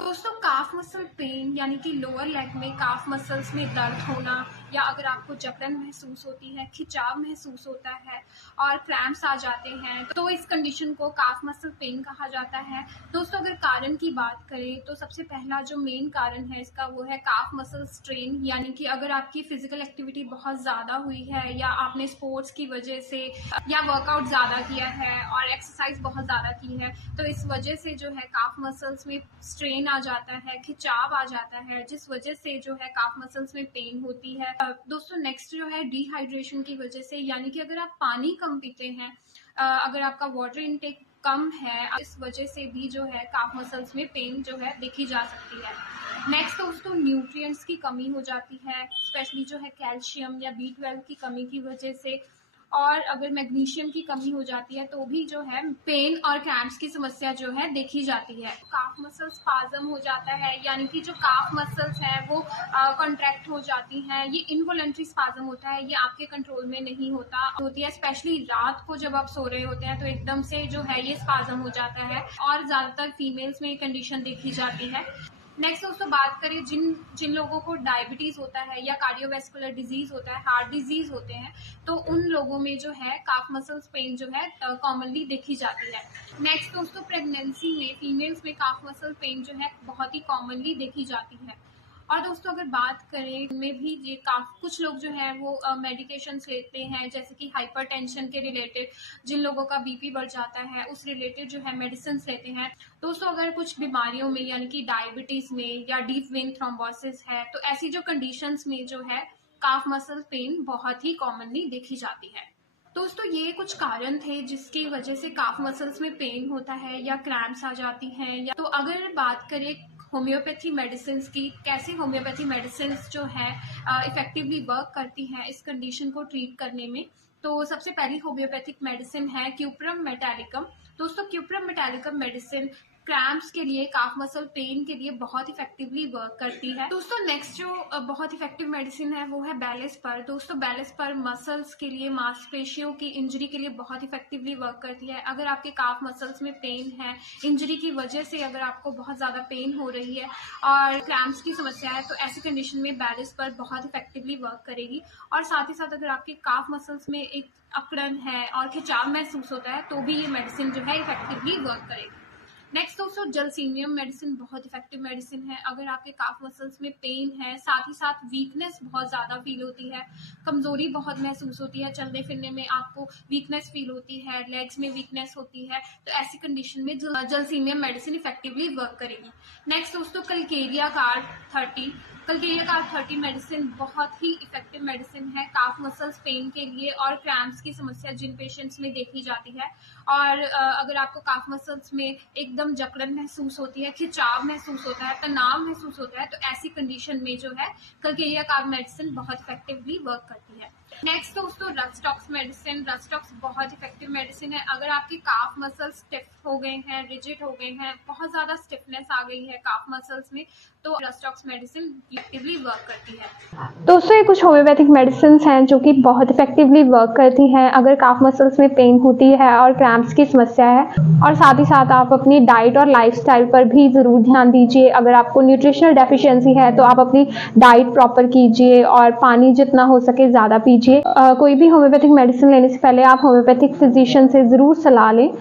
दोस्तों calf muscle pain यानी कि लोअर लेग में काफ मसल्स में दर्द होना या अगर आपको जकड़न महसूस होती है, खिंचाव महसूस होता है और क्रैम्प्स आ जाते हैं तो इस कंडीशन को काफ मसल पेन कहा जाता है। दोस्तों अगर कारण की बात करें तो सबसे पहला जो मेन कारण है इसका वो है काफ मसल स्ट्रेन, यानी कि अगर आपकी फिजिकल एक्टिविटी बहुत ज़्यादा हुई है या आपने स्पोर्ट्स की वजह से या वर्कआउट ज़्यादा किया है और एक्सरसाइज बहुत ज़्यादा की है तो इस वजह से जो है काफ मसल्स में स्ट्रेन आ जाता है, खिंचाव आ जाता है, जिस वजह से जो है काफ मसल्स में पेन होती है। दोस्तों नेक्स्ट जो है डिहाइड्रेशन की वजह से, यानी कि अगर आप पानी कम पीते हैं, अगर आपका वाटर इनटेक कम है, इस वजह से भी जो है काफ मसल्स में पेन जो है देखी जा सकती है। नेक्स्ट दोस्तों न्यूट्रिएंट्स की कमी हो जाती है, स्पेशली जो है कैल्शियम या B12 की कमी की वजह से, और अगर मैग्नीशियम की कमी हो जाती है तो भी जो है पेन और क्रैम्प्स की समस्या जो है देखी जाती है। काफ मसल्स स्पाज्म हो जाता है, यानी कि जो काफ मसल्स हैं वो कॉन्ट्रैक्ट हो जाती हैं। ये इनवॉलंटरी स्पाज्म होता है, ये आपके कंट्रोल में नहीं होती है। स्पेशली रात को जब आप सो रहे होते हैं तो एकदम से जो है ये स्पाज्म हो जाता है और ज़्यादातर फीमेल्स में ये कंडीशन देखी जाती है। नेक्स्ट दोस्तों बात करें जिन लोगों को डायबिटीज होता है या कार्डियोवैस्कुलर डिजीज होता है, हार्ट डिजीज होते हैं, तो उन लोगों में जो है काफ मसल्स पेन जो है कॉमनली देखी जाती है। नेक्स्ट दोस्तों प्रेगनेंसी में फीमेल्स में काफ मसल पेन जो है बहुत ही कॉमनली देखी जाती है। और दोस्तों अगर बात करें में भी ये कुछ लोग जो है वो मेडिकेशंस लेते हैं, जैसे कि हाइपरटेंशन के रिलेटेड, जिन लोगों का बीपी बढ़ जाता है उस रिलेटेड जो है मेडिसिन लेते हैं। दोस्तों अगर कुछ बीमारियों में यानी कि डायबिटीज में या डीप वेन थ्रोम्बोसिस है तो ऐसी जो कंडीशंस में जो है काफ मसल पेन बहुत ही कॉमनली देखी जाती है। दोस्तों ये कुछ कारण थे जिसकी वजह से काफ मसल्स में पेन होता है या क्रैम्प्स आ जाती हैं। या तो अगर बात करें होम्योपैथी मेडिसिन की, कैसे होम्योपैथी मेडिसिन जो है इफेक्टिवली वर्क करती हैं इस कंडीशन को ट्रीट करने में, तो सबसे पहली होम्योपैथिक मेडिसिन है क्यूप्रम मेटालिकम। दोस्तों क्यूप्रम मेटालिकम मेडिसिन क्रैम्प्स के लिए, काफ मसल पेन के लिए बहुत इफेक्टिवली वर्क करती है। दोस्तों नेक्स्ट जो बहुत इफेक्टिव मेडिसिन है वो है बेलेस्पर। दोस्तों बेलेस्पर मसल्स के लिए, मांसपेशियों की इंजरी के लिए बहुत इफेक्टिवली वर्क करती है। अगर आपके काफ मसल्स में पेन है, इंजरी की वजह से अगर आपको बहुत ज़्यादा पेन हो रही है और क्रैम्प्स की समस्या है तो ऐसी कंडीशन में बेलेस्पर बहुत इफेक्टिवली वर्क करेगी। और साथ ही साथ अगर आपके काफ मसल्स में एक अकड़न है और खिंचाव महसूस होता है तो भी ये मेडिसिन जो है इफेक्टिवली वर्क करेगी। नेक्स्ट दोस्तों जलसीनियम मेडिसिन बहुत इफेक्टिव मेडिसिन है। अगर आपके काफ मसल्स में पेन है, साथ ही साथ वीकनेस बहुत ज़्यादा फील होती है, कमज़ोरी बहुत महसूस होती है, चलने फिरने में आपको वीकनेस फील होती है, लेग्स में वीकनेस होती है, तो ऐसी कंडीशन में जलसीनियम मेडिसिन इफेक्टिवली वर्क करेगी। नेक्स्ट दोस्तों Calcarea carb 30। Calcarea carb 30 medicine बहुत ही इफेक्टिव मेडिसिन है काफ मसल्स पेन के लिए और क्रैम्प्स की समस्या जिन पेशेंट्स में देखी जाती है। और अगर आपको काफ मसल्स में एकदम जकड़न महसूस होती है, खिंचाव महसूस होता है, तनाव महसूस होता है, तो ऐसी कंडीशन में जो है कलकेरिया कार्ब मेडिसिन बहुत इफेक्टिवली वर्क करती है। नेक्स्ट दोस्तों रस्टॉक्स मेडिसिन। रस्टॉक्स बहुत इफेक्टिव मेडिसिन है। अगर आपके काफ मसल्स स्टिफ हो गए हैं, रिजिड हो गए हैं, बहुत ज़्यादा स्टिफनेस आ गई है काफ मसल्स में, तो रस्टॉक्स मेडिसिन इफेक्टिवली वर्क करती है। दोस्तों ये कुछ होम्योपैथिक मेडिसिन हैं जो कि बहुत इफेक्टिवली वर्क करती हैं अगर काफ मसल्स में पेन होती है और क्रैम्प्स की समस्या है। और साथ ही साथ आप अपनी डाइट और लाइफस्टाइल पर भी ज़रूर ध्यान दीजिए। अगर आपको न्यूट्रिशनल डेफिशिएंसी है तो आप अपनी डाइट प्रॉपर कीजिए और पानी जितना हो सके ज़्यादा पीजिए। कोई भी होम्योपैथिक मेडिसिन लेने से पहले आप होम्योपैथिक फिजिशियन से ज़रूर सलाह लें।